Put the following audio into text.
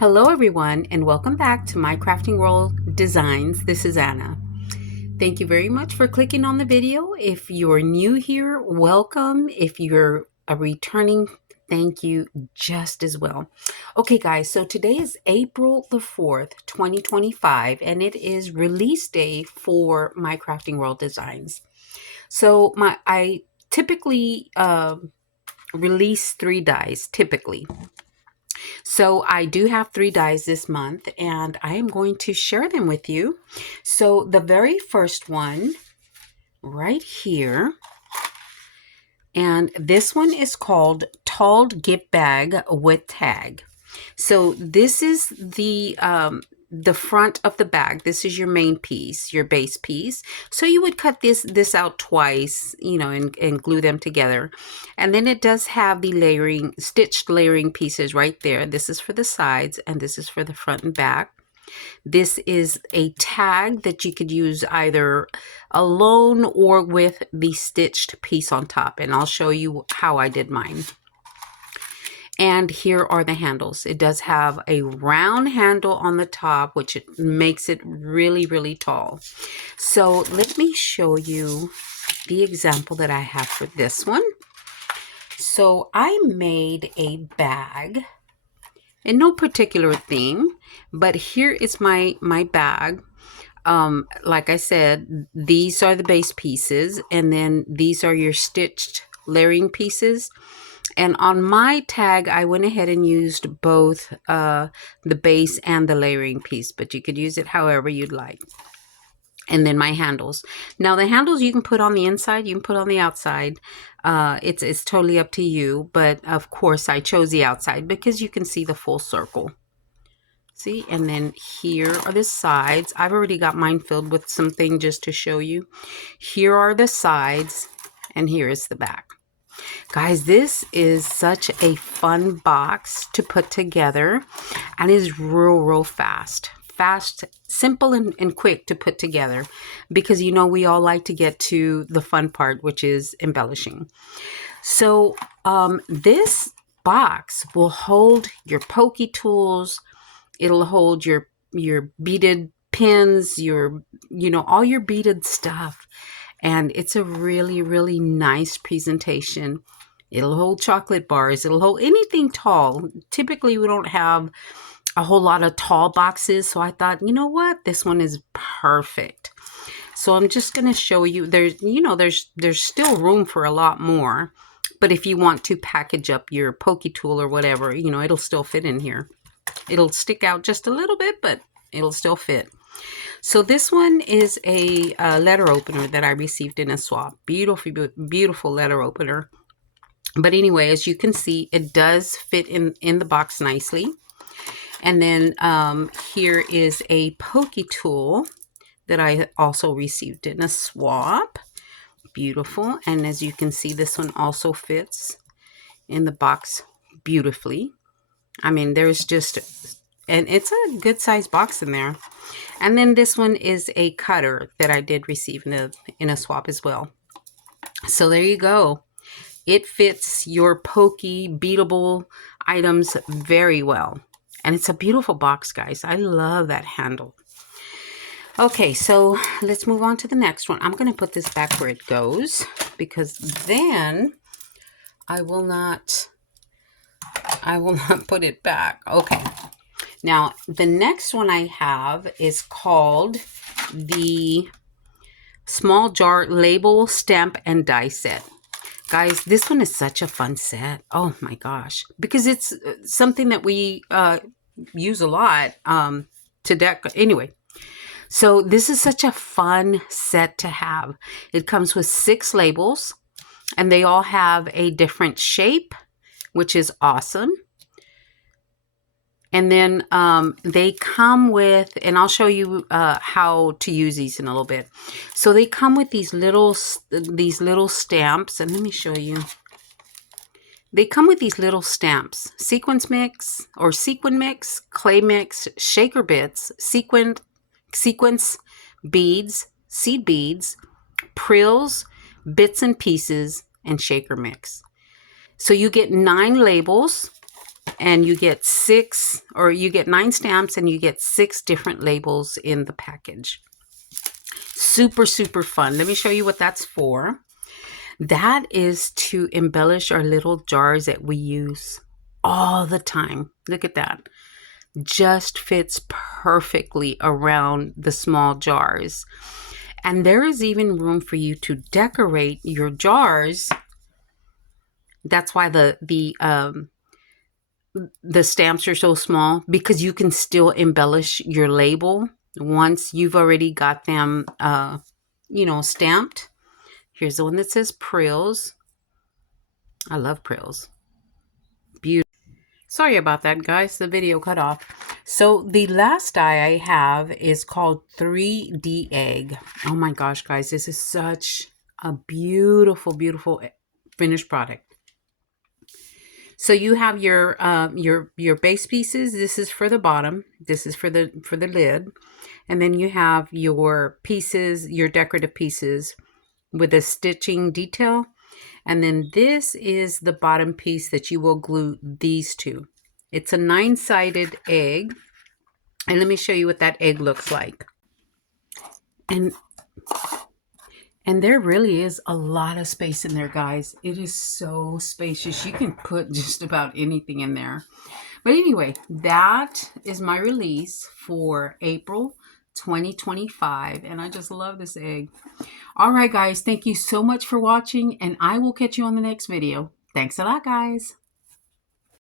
Hello everyone and welcome back to My Crafting World Designs. This is Anna. Thank you very much for clicking on the video. If you're new here, welcome. If you're a returning, thank you just as well. Okay guys, so today is April the 4th, 2025, and it is release day for My Crafting World Designs. So I typically release 3 dies, typically. So I do have 3 dies this month and I am going to share them with you. So the very first one right here, and this one is called Talled Gift Bag with Tag. So this is the front of the bag. This is your main piece, your base piece. So you would cut this out twice, and glue them together. And then it does have the layering, stitched layering pieces right there. This is for the sides and this is for the front and back. This is a tag that you could use either alone or with the stitched piece on top. And I'll show you how I did mine. And here are the handles. It does have a round handle on the top, which makes it really, really tall. So let me show you the example that I have for this one. So I made a bag in no particular theme, but here is my bag. Like I said, these are the base pieces, and then these are your stitched layering pieces. And on my tag, I went ahead and used both the base and the layering piece, but you could use it however you'd like. And then my handles. Now the handles you can put on the inside, you can put on the outside. It's totally up to you. But of course I chose the outside because you can see the full circle. See, and then here are the sides. I've already got mine filled with something just to show you. Here are the sides and here is the back. Guys, this is such a fun box to put together and is real fast, simple and quick to put together because we all like to get to the fun part, which is embellishing. So this box will hold your pokey tools. It'll hold your beaded pins, all your beaded stuff. And it's a really nice presentation. It'll hold chocolate bars. It'll hold anything tall. Typically, we don't have a whole lot of tall boxes. So I thought, you know what? This one is perfect. So I'm just going to show you. There's still room for a lot more. But if you want to package up your pokey tool or whatever, it'll still fit in here. It'll stick out just a little bit, but it'll still fit. So this one is a letter opener that I received in a swap. Beautiful letter opener. But anyway, as you can see, it does fit in the box nicely. And then here is a pokey tool that I also received in a swap. Beautiful. And as you can see, this one also fits in the box beautifully. I mean, there's just... and it's a good size box in there. And then this one is a cutter that I did receive in a swap as well. So there you go. It fits your pokey, beadable items very well. And it's a beautiful box, guys. I love that handle. Okay, so let's move on to the next one. I'm going to put this back where it goes because then I will not put it back. Okay. Now, the next one I have is called the Small Jar Label, Stamp, and Die Set. Guys, this one is such a fun set. Oh my gosh. Because it's something that we use a lot to deck. Anyway, so this is such a fun set to have. It comes with 6 labels, and they all have a different shape, which is awesome. And then they come with, and I'll show you how to use these in a little bit. So they come with these little stamps, and let me show you. They come with these little stamps: sequin mix, clay mix, shaker bits, sequence beads, seed beads, prills, bits and pieces, and shaker mix. So you get 9 labels. and you get 6, or you get 9 stamps, and you get 6 different labels in the package. Super, super fun. Let me show you what that's for. That is to embellish our little jars that we use all the time. Look at that. Just fits perfectly around the small jars. And there is even room for you to decorate your jars. That's why the stamps are so small, because you can still embellish your label once you've already got them, stamped. Here's the one that says Prills. I love Prills. Beautiful. Sorry about that, guys. The video cut off. So the last die I have is called 3D Egg. Oh my gosh, guys. This is such a beautiful, beautiful finished product. So you have your base pieces. This is for the bottom. This is for the lid. And then you have your pieces, your decorative pieces with a stitching detail. And then this is the bottom piece that you will glue these to. It's a 9-sided egg. And let me show you what that egg looks like. And there really is a lot of space in there, guys. It is so spacious. You can put just about anything in there. But anyway, that is my release for April 2025. And I just love this egg. All right, guys. Thank you so much for watching. And I will catch you on the next video. Thanks a lot, guys.